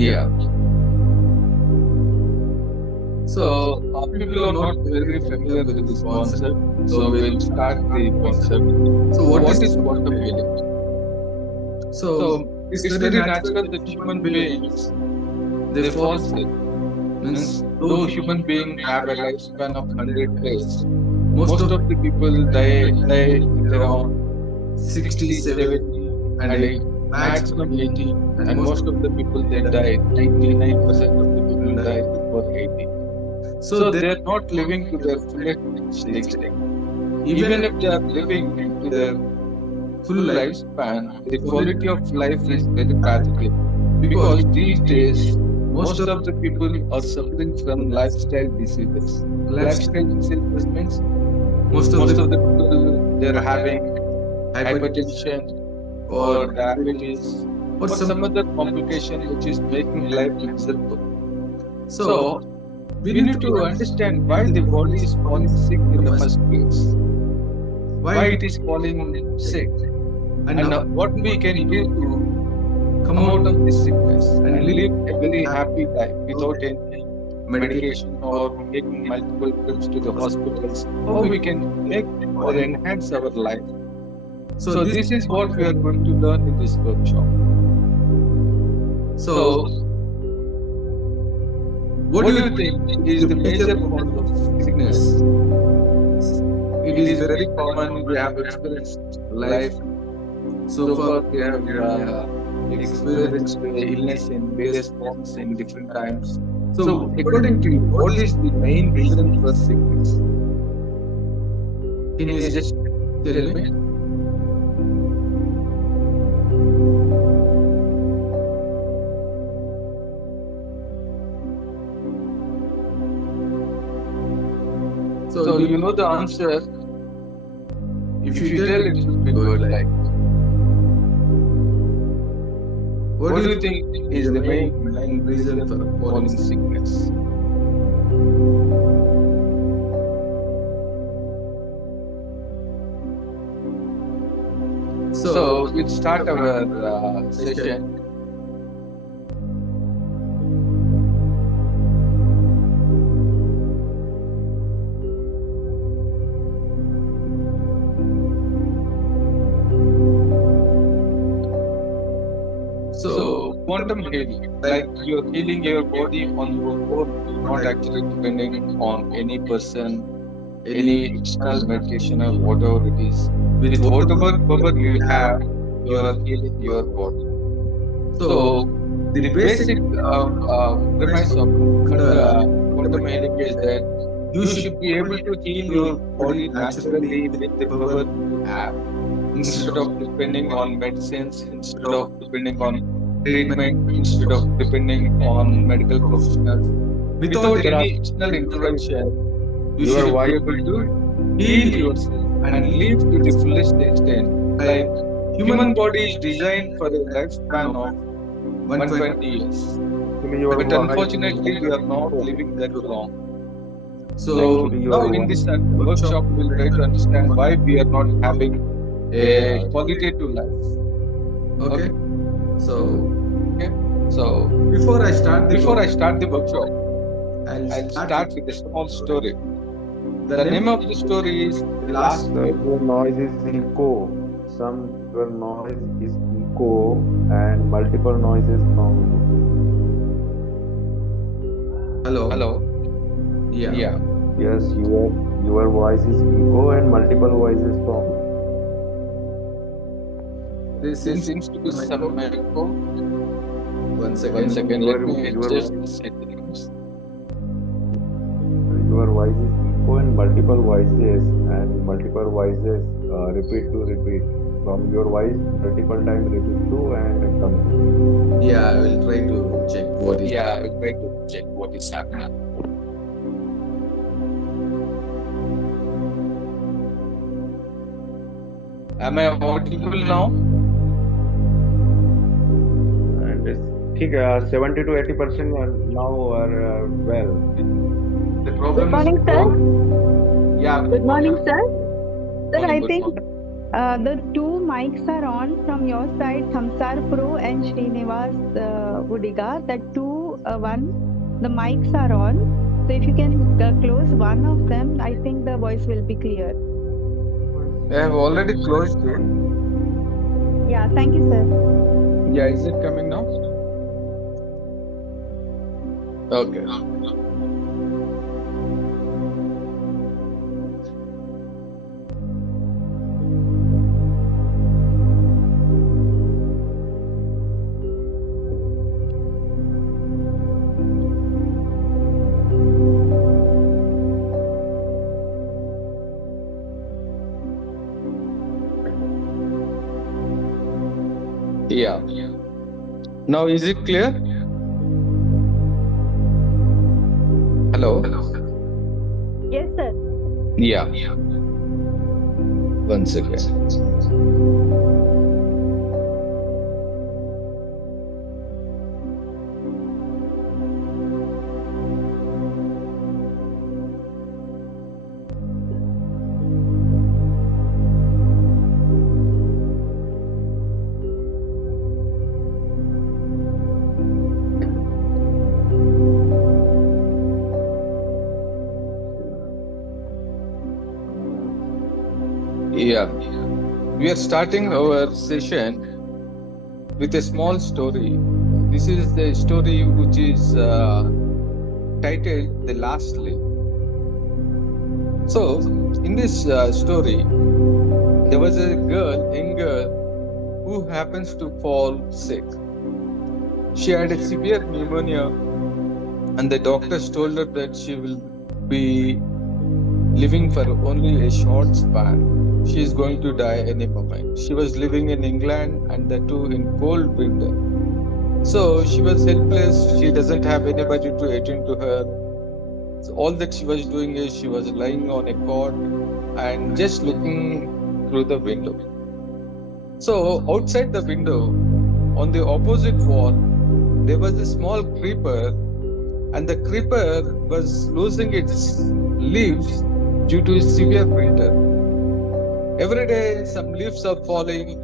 Yeah. So people are not very familiar with this concept. So we'll start the concept. So what is quantum healing? So it's very natural that human beings they fall sick. Means though human beings have a lifespan of 100 years, most of the people die at around 60, 70, and maximum 80. And most of the people they died. 99% of the people died before 80. So they're not living to their fullest extent. Even if they are living to their full lifespan, the quality of life is very pathetic because these days most of the people are suffering from lifestyle diseases. Lifestyle diseases means most of the people they're having hypertension or diabetes or some other complication which is making life miserable. So we need to understand why the body is falling sick in the first place. Why it is falling sick, and what we can do to come out of this sickness and live a very happy life without any medication or making multiple trips to the hospitals. How we can make or enhance our life. So this is what we are going to learn in this workshop. So what do you think is the major cause of sickness? It is very common. We have experienced life. So far, we have experienced illness in various forms in different times. So, according to you, what is the main reason for sickness? Can you just tell me? So you know the answer. If you tell it will be good. Like, what do you think is the main reason for falling sickness? So we'll start our session. So quantum healing, like you're healing your body on your own, not actually depending on any person, any external medication or whatever it is. With whatever power you have, you are healing your body. So the basic premise of quantum healing is that you should be able to heal your body naturally with the power you have, instead of depending on medicines, instead of depending on treatment, instead of depending on medical professionals. Without any external intervention, you should be able to heal yourself and live to the fullest extent. Like human body is designed for a lifespan of 120 years. But unfortunately, we are not living that long. So now in this workshop, we will try to understand why we are not having a qualitative life. Okay. So before I start the workshop, I'll start with a small story. The name of the story is The Last. Your noise is echo. Some your noise is echo and multiple noises from you. Hello. Yeah. Yes, your voice is echo and multiple voices from. There seems to be some echo. One second. Let me adjust the settings. Your voice is echo and multiple voices repeat to repeat. From your voice, multiple times repeat to and come to. Yeah, I will try to check what is happening. Am I audible now? And it's 70 to 80% now are well. The problem Good morning, sir. Yeah. Good morning, sir. Sir, I Good think morning. The two mics are on from your side, Thamsar Pro and Srinivas Udiga. The the mics are on. So if you can close one of them, I think the voice will be clear. I have already closed it. Yeah, thank you, sir. Yeah, is it coming now? Okay. Yeah. Now is it clear? Hello? Yes, sir. Yeah. Once again. Yeah. We are starting our session with a small story. This is the story which is titled The Last Leaf. So, in this story, there was a young girl, who happens to fall sick. She had a severe pneumonia, and the doctors told her that she will be living for only a short span. She is going to die any moment. She was living in England, and that too in cold winter. So she was helpless. She doesn't have anybody to attend to her. So all that she was doing is she was lying on a cot and just looking through the window. So outside the window, on the opposite wall, there was a small creeper, and the creeper was losing its leaves due to severe winter. Every day, some leaves are falling,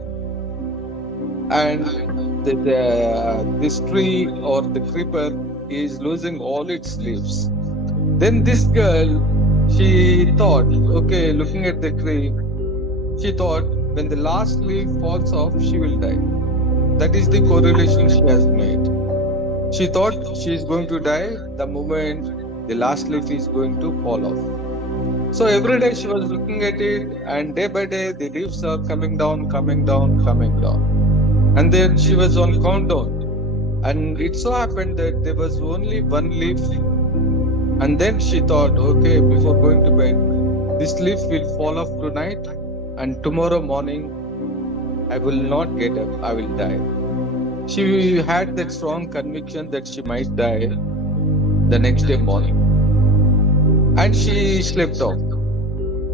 and this tree or the creeper is losing all its leaves. Then this girl, she thought, okay, looking at the tree, she thought when the last leaf falls off, she will die. That is the correlation she has made. She thought she is going to die the moment the last leaf is going to fall off. So every day she was looking at it, and day by day the leaves are coming down, coming down, coming down. And then she was on countdown. And it so happened that there was only one leaf. And then she thought, okay, before going to bed, this leaf will fall off tonight, and tomorrow morning I will not get up, I will die. She had that strong conviction that she might die the next day morning. And she slept off.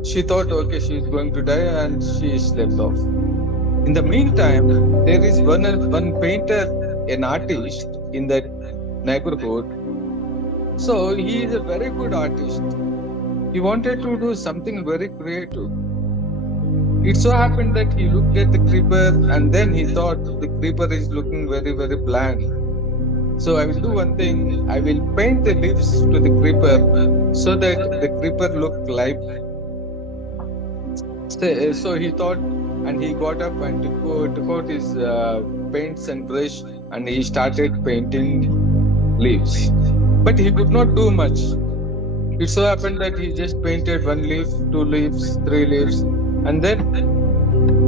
She thought, okay, she is going to die, and she slept off. In the meantime, there is one painter, an artist in that neighborhood. So he is a very good artist. He wanted to do something very creative. It so happened that he looked at the creeper, and then he thought the creeper is looking very, very bland. So I will do one thing. I will paint the leaves to the creeper so that the creeper look lively. So he thought, and he got up and took out his paints and brush, and he started painting leaves. But he could not do much. It so happened that he just painted one leaf, two leaves, three leaves, and then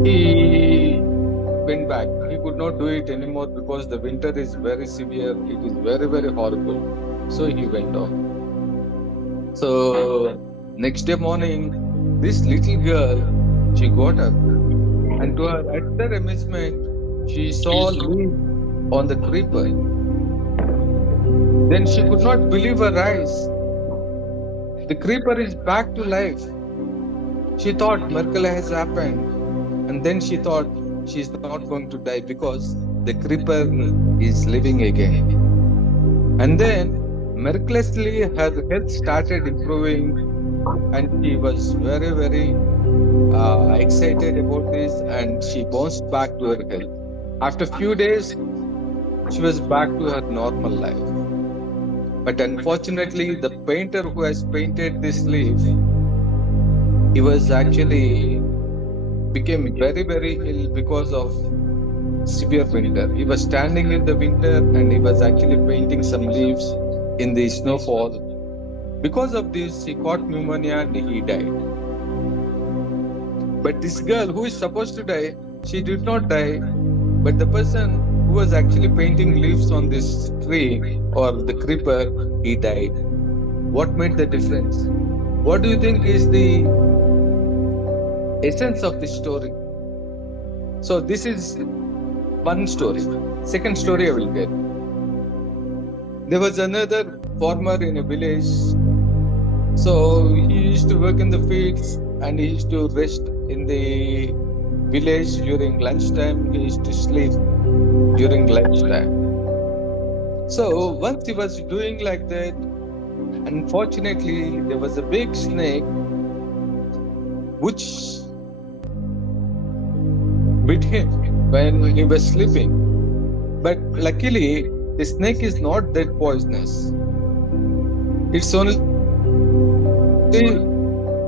he went back. He could not do it anymore because the winter is very severe. It is very, very horrible. So he went off. So next day morning, this little girl, she got up, and to her utter amazement, she saw leaf on the creeper. Then she could not believe her eyes. The creeper is back to life. She thought miracle has happened, and then she thought she is not going to die because the creeper is living again. And then miraculously her health started improving, and she was very, very excited about this, and she bounced back to her health. After few days, she was back to her normal life. But unfortunately, the painter who has painted this leaf, he was actually became very, very ill because of severe winter. He was standing in the winter and he was actually painting some leaves in the snowfall. Because of this, he caught pneumonia and he died. But this girl who is supposed to die, she did not die. But the person who was actually painting leaves on this tree or the creeper, he died. What made the difference? What do you think is the essence of this story? So this is one story. Second story I will get. There was another farmer in a village. So he used to work in the fields and he used to rest in the village during lunchtime. He used to sleep during lunchtime. So once he was doing like that, unfortunately, there was a big snake which bit him when he was sleeping. But luckily, the snake is not that poisonous. It's only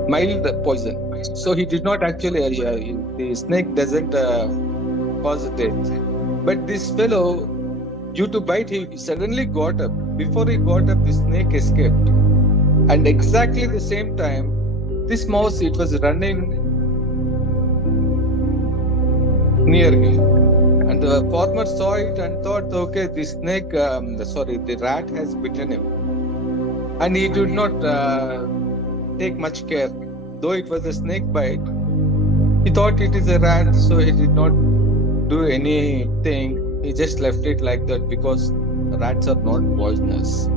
mild poison. So he did not actually, the snake doesn't cause death. But this fellow, due to bite, he suddenly got up. Before he got up, the snake escaped. And exactly the same time, this mouse, it was running near him. And the farmer saw it and thought, okay, the snake, the rat has bitten him. And he did not take much care. Though it was a snake bite, he thought it is a rat, so he did not do anything. He just left it like that because rats are not poisonous.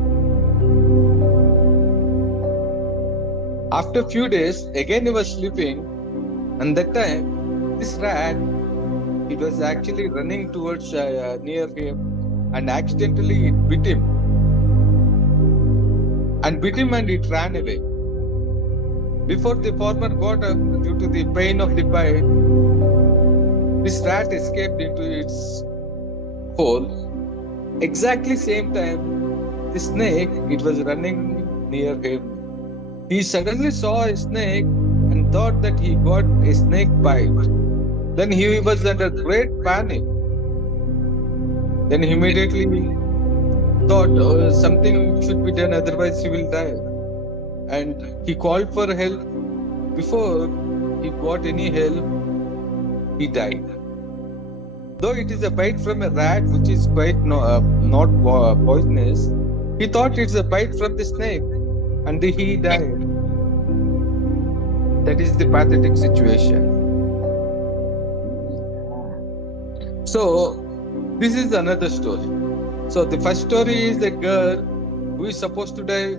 After a few days, again he was sleeping, and that time, this rat, it was actually running towards near him, and accidentally it bit him. And it ran away. Before the farmer got up, due to the pain of the bite, this rat escaped into its hole. Exactly same time, the snake, it was running near him. He suddenly saw a snake and thought that he got a snake bite. Then he was under great panic. Then he immediately thought something should be done, otherwise he will die. And he called for help. Before he got any help, he died. Though it is a bite from a rat, which is quite not poisonous, he thought it's a bite from the snake, and he died. That is the pathetic situation. So, this is another story. So, the first story is a girl who is supposed to die,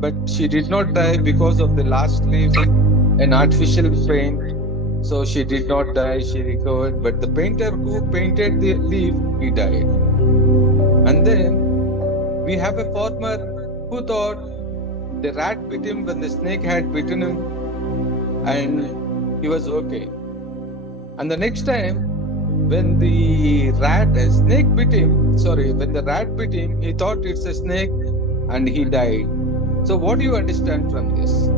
but she did not die because of the last leaf, an artificial paint. So she did not die, she recovered. But the painter who painted the leaf, he died. And then we have a farmer who thought the rat bit him when the snake had bitten him, and he was okay. And the next time, when the rat bit him, he thought it's a snake and he died. So what do you understand from this?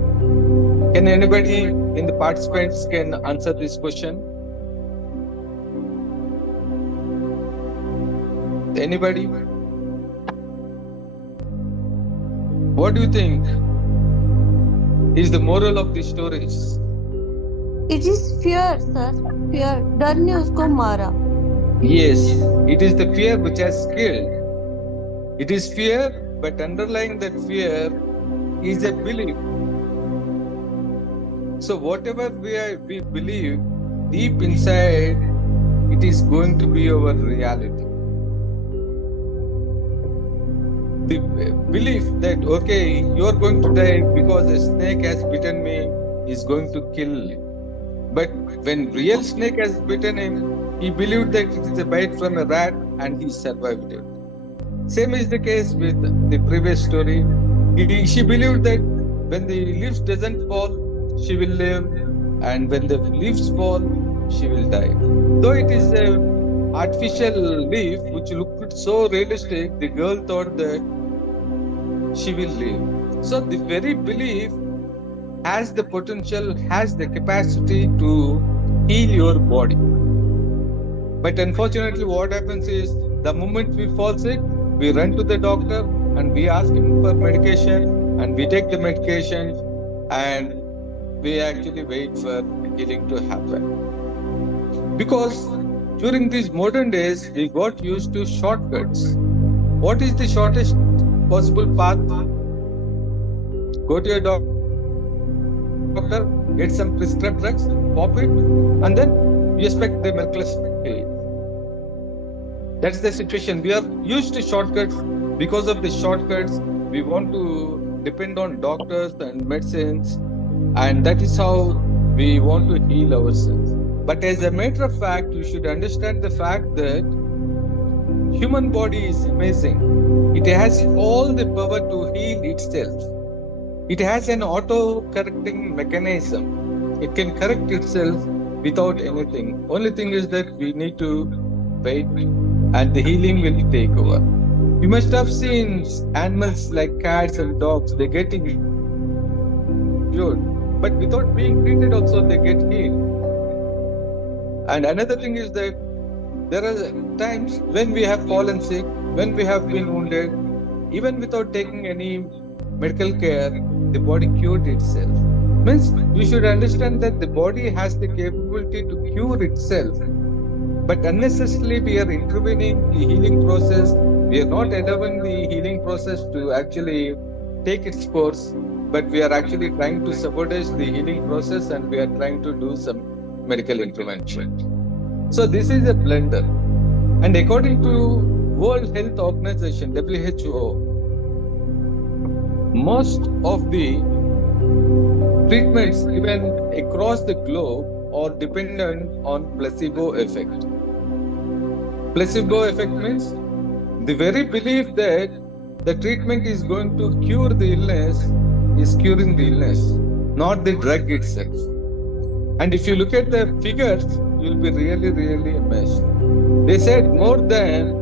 Can anybody in the participants can answer this question? Anybody? What do you think is the moral of the stories? It is fear, sir. Fear. डर ने उसको मारा. Yes, it is the fear which has killed. It is fear, but underlying that fear is a belief. So whatever we believe, deep inside, it is going to be our reality. The belief that, okay, you are going to die because a snake has bitten me is going to kill you. But when real snake has bitten him, he believed that it is a bite from a rat and he survived it. Same is the case with the previous story. She believed that when the leaves doesn't fall, she will live, and when the leaves fall, she will die. Though it is a artificial leaf which looked so realistic, the girl thought that she will live. So the very belief has the potential, has the capacity to heal your body. But unfortunately, what happens is the moment we fall sick, we run to the doctor and we ask him for medication, and we take the medication, and we actually wait for healing to happen. Because during these modern days, we got used to shortcuts. What is the shortest possible path? Go to your doctor, get some prescribed drugs, pop it, and then you expect the miraculous heal. That's the situation. We are used to shortcuts. Because of the shortcuts, we want to depend on doctors and medicines, and that is how we want to heal ourselves. But as a matter of fact, you should understand the fact that human body is amazing. It has all the power to heal itself. It has an auto-correcting mechanism. It can correct itself without anything. Only thing is that we need to wait, and the healing will take over. You must have seen animals like cats and dogs, they get injured, but without being treated also they get healed. And another thing is that there are times when we have fallen sick, when we have been wounded, even without taking any medical care, the body cured itself. Means you should understand that the body has the capability to cure itself. But unnecessarily we are intervening the healing process. We are not allowing the healing process to actually take its course, but we are actually trying to sabotage the healing process, and we are trying to do some medical intervention. So this is a blunder. And according to World Health Organization, WHO, most of the treatments given across the globe are dependent on placebo effect. Placebo effect means the very belief that the treatment is going to cure the illness is curing the illness, not the drug itself. And if you look at the figures, you'll be really amazed. They said more than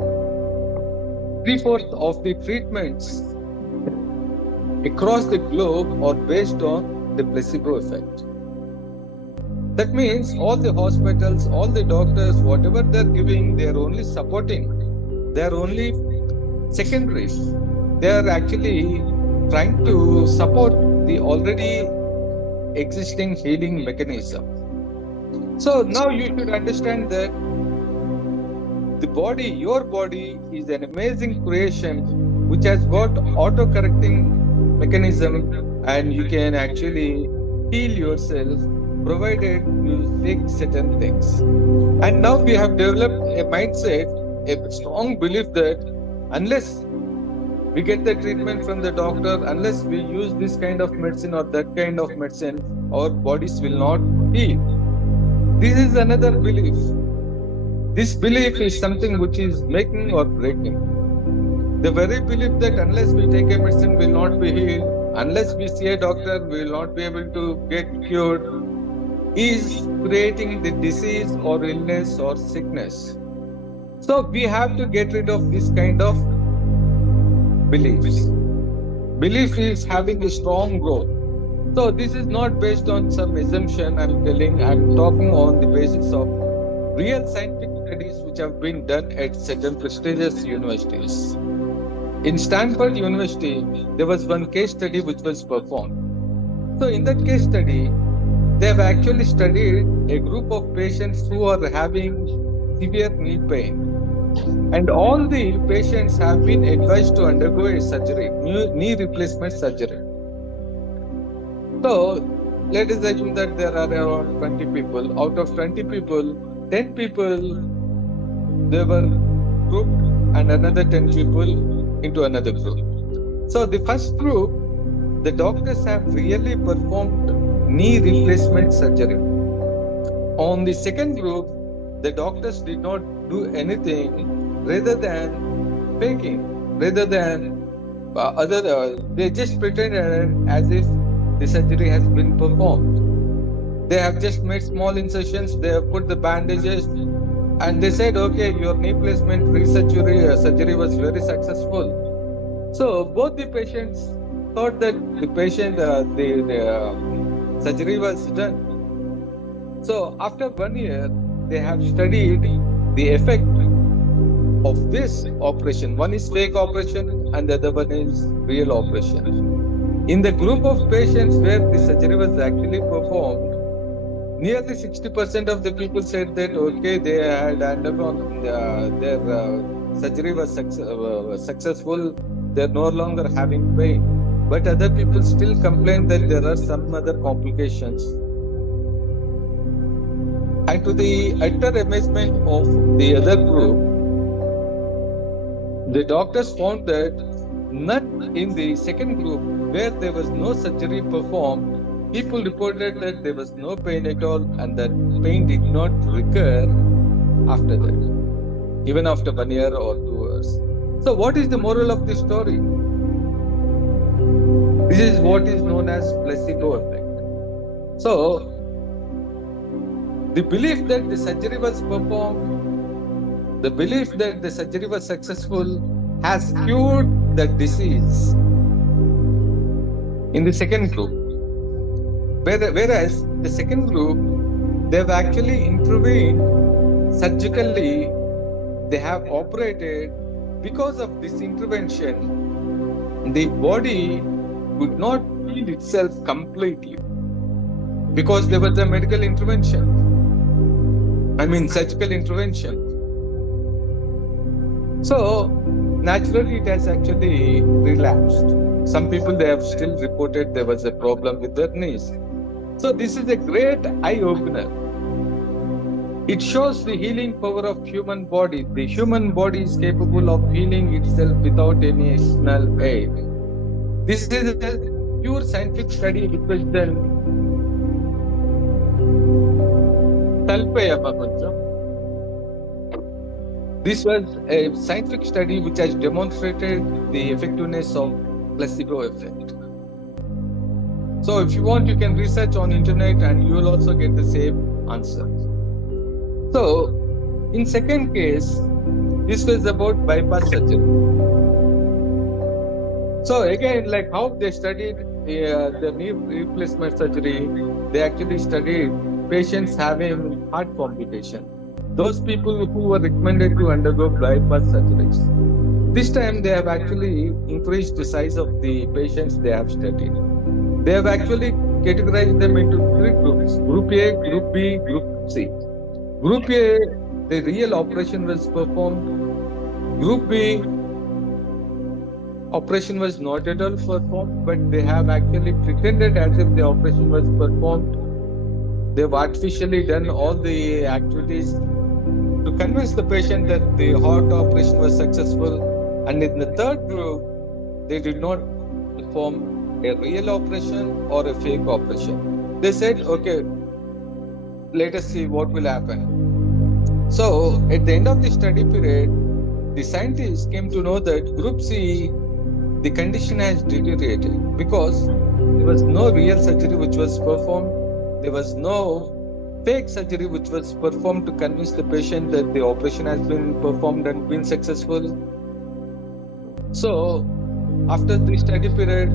3/4 of the treatments across the globe are based on the placebo effect. That means all the hospitals, all the doctors, whatever they're giving, they're only supporting. They're only secondaries. They're actually trying to support the already existing healing mechanism. So now you should understand that the body, your body, is an amazing creation which has got auto-correcting mechanism, and you can actually heal yourself provided you take certain things. And now we have developed a mindset, a strong belief that unless we get the treatment from the doctor, unless we use this kind of medicine or that kind of medicine, our bodies will not heal. This is another belief. This belief is something which is making or breaking. The very belief that unless we take a medicine, we will not be healed, unless we see a doctor, we will not be able to get cured, is creating the disease or illness or sickness. So we have to get rid of this kind of beliefs. Belief is having a strong role. So this is not based on some assumption I'm talking on the basis of real scientific studies which have been done at certain prestigious universities. In Stanford University, there was one case study which was performed. So in that case study, they have actually studied a group of patients who are having severe knee pain. And all the patients have been advised to undergo a surgery, knee replacement surgery. So let us assume that there are around 20 people. Out of 20 people, 10 people, they were grouped, and another 10 people into another group. So the first group, the doctors have really performed knee replacement surgery. On the second group, the doctors did not do anything rather than faking, rather than they just pretended as if the surgery has been performed. They have just made small incisions, they have put the bandages, and they said, okay, your knee placement surgery was very successful. So both the patients thought that the surgery was done. So after 1 year, they have studied the effect of this operation. One is fake operation and the other one is real operation. In the group of patients where the surgery was actually performed, nearly 60% of the people said that okay, they had undergone their surgery was successful. They're no longer having pain. But other people still complain that there are some other complications. And to the utter amazement of the other group, the doctors found that not in the second group where there was no surgery performed, people reported that there was no pain at all and that pain did not recur after that, even after 1 year or 2 years. So what is the moral of this story? This is what is known as placebo effect. So the belief that the surgery was performed, the belief that the surgery was successful has cured the disease in the second group. Whereas the second group, they've actually intervened surgically, they have operated. Because of this intervention, the body could not heal itself completely because there was a medical intervention. Surgical intervention. So naturally it has actually relapsed. Some people, they have still reported there was a problem with their knees. So this is a great eye-opener. It shows the healing power of human body. The human body is capable of healing itself without any external aid. This is a pure scientific study which was done. This was a scientific study which has demonstrated the effectiveness of placebo effect. So if you want, you can research on internet and you will also get the same answer. So in second case, this was about bypass surgery. So again, like how they studied the knee replacement surgery, they actually studied patients having heart complication. Those people who were recommended to undergo bypass surgeries. This time they have actually increased the size of the patients they have studied. They have actually categorized them into 3 groups: Group A, Group B, Group C. Group A, the real operation was performed. Group B, operation was not at all performed, but they have actually pretended as if the operation was performed. They've artificially done all the activities to convince the patient that the heart operation was successful. And in the third group, they did not perform a real operation or a fake operation. They said, okay, let us see what will happen. So at the end of the study period, the scientists came to know that Group C, the condition has deteriorated because there was no real surgery which was performed. There was no fake surgery which was performed to convince the patient that the operation has been performed and been successful. So after the study period,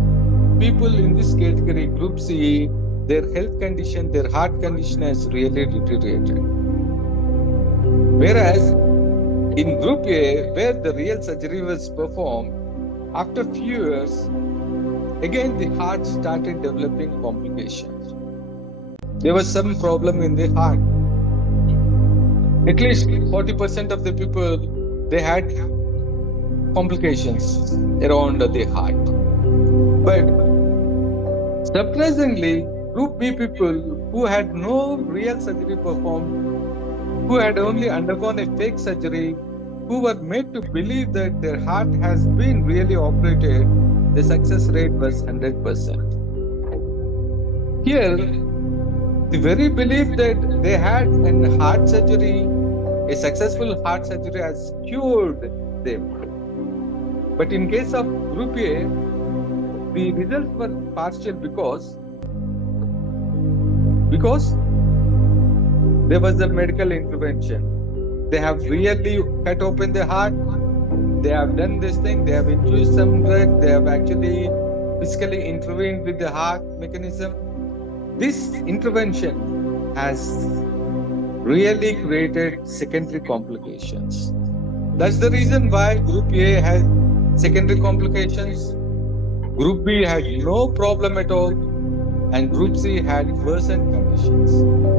people in this category, Group C, their health condition, their heart condition has really deteriorated. Whereas in Group A, where the real surgery was performed, after few years, again the heart started developing complications. There was some problem in the heart. At least 40% of the people, they had complications around the heart. But surprisingly, Group B people who had no real surgery performed, who had only undergone a fake surgery, who were made to believe that their heart has been really operated, the success rate was 100%. Here, the very belief that they had a heart surgery, a successful heart surgery has cured them. But in case of Group A, the results were partial because because there was a medical intervention. They have really cut open the heart. They have done this thing. They have infused some drug. They have actually physically intervened with the heart mechanism. This intervention has really created secondary complications. That's the reason why Group A has secondary complications, Group B had no problem at all, and Group C had worsened conditions.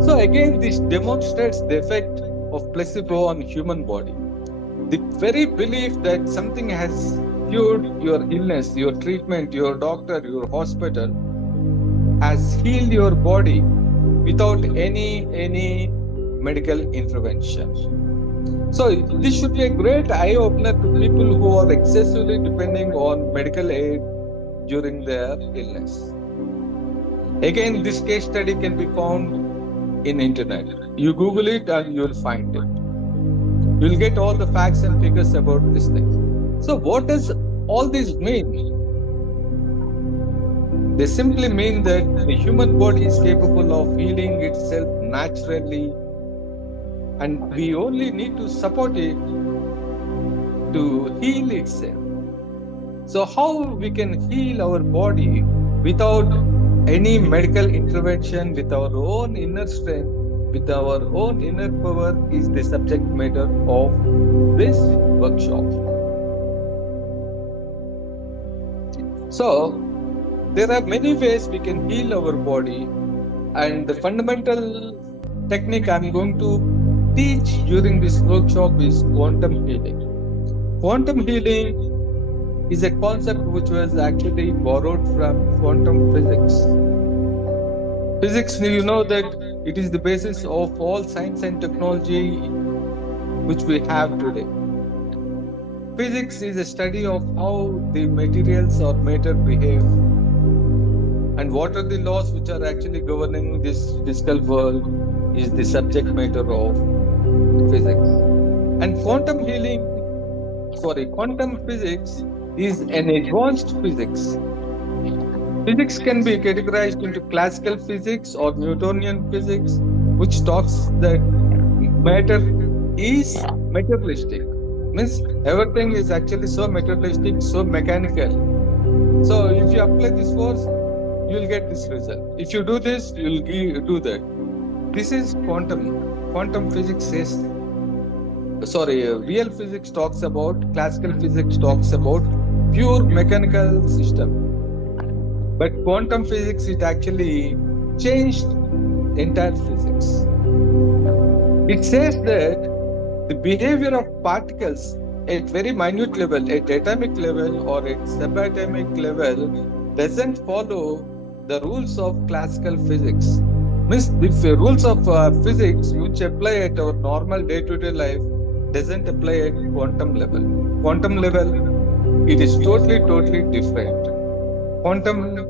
So again, this demonstrates the effect of placebo on human body. The very belief that something has cured your illness, your treatment, your doctor, your hospital has healed your body without any medical intervention. So this should be a great eye opener to people who are excessively depending on medical aid during their illness. Again, this case study can be found in internet. You Google it and you'll find it. You'll get all the facts and figures about this thing. So what does all this mean? They simply mean that the human body is capable of healing itself naturally, and we only need to support it to heal itself. So how we can heal our body without any medical intervention, with our own inner strength, with our own inner power, is the subject matter of this workshop. So there are many ways we can heal our body, and the fundamental technique I'm going to teach during this workshop is quantum healing. Quantum healing is a concept which was actually borrowed from quantum physics. Physics, you know that it is the basis of all science and technology which we have today. Physics is a study of how the materials or matter behave and what are the laws which are actually governing this physical world is the subject matter of physics. And quantum physics is an advanced physics. Physics can be categorized into classical physics or Newtonian physics, which talks that matter is materialistic. Means everything is actually so materialistic, so mechanical. So if you apply this force, you will get this result. If you do this, you will do that. This is quantum. Quantum physics says, real physics talks about, classical physics talks about pure mechanical system. But quantum physics, it actually changed entire physics. It says that the behavior of particles at very minute level, at atomic level or at subatomic level, doesn't follow the rules of classical physics. Means the rules of physics which apply at our normal day-to-day life doesn't apply at quantum level. Quantum level, it is totally different. Quantum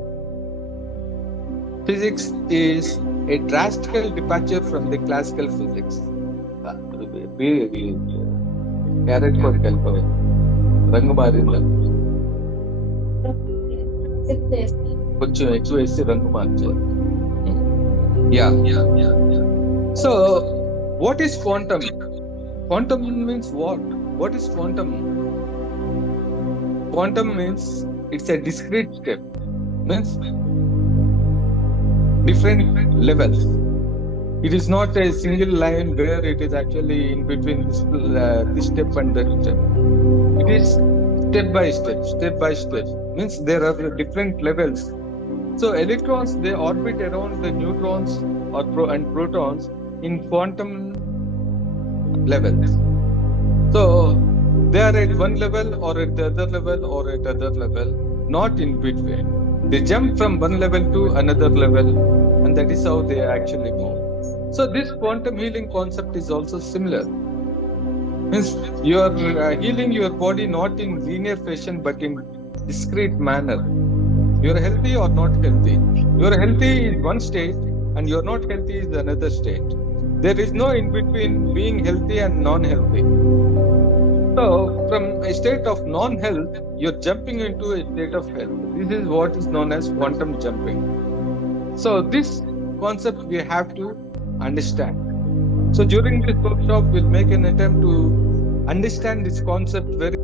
physics is a drastic departure from the classical physics. Carrot for kelpa. Rangu marinda. కొంచెం ఎక్కువ వేసి రంగు మార్చారు. So what is quantum? Quantum means what? What is quantum? Quantum means it's a discrete step. Means different levels. It is not a single line where it is actually in between this step and that step. It is step by step. Means there are different levels. So electrons, they orbit around the neutrons and protons in quantum levels. So they are at one level or at the other level or at other level, not in between. They jump from one level to another level, and that is how they actually move. So this quantum healing concept is also similar. Means you are healing your body not in linear fashion but in discrete manner. You are healthy or not healthy. You are healthy is one state and you are not healthy is another state. There is no in between being healthy and non-healthy. So from a state of non-health, you are jumping into a state of health. This is what is known as quantum jumping. So this concept we have to understand. So during this workshop, we'll make an attempt to understand this concept very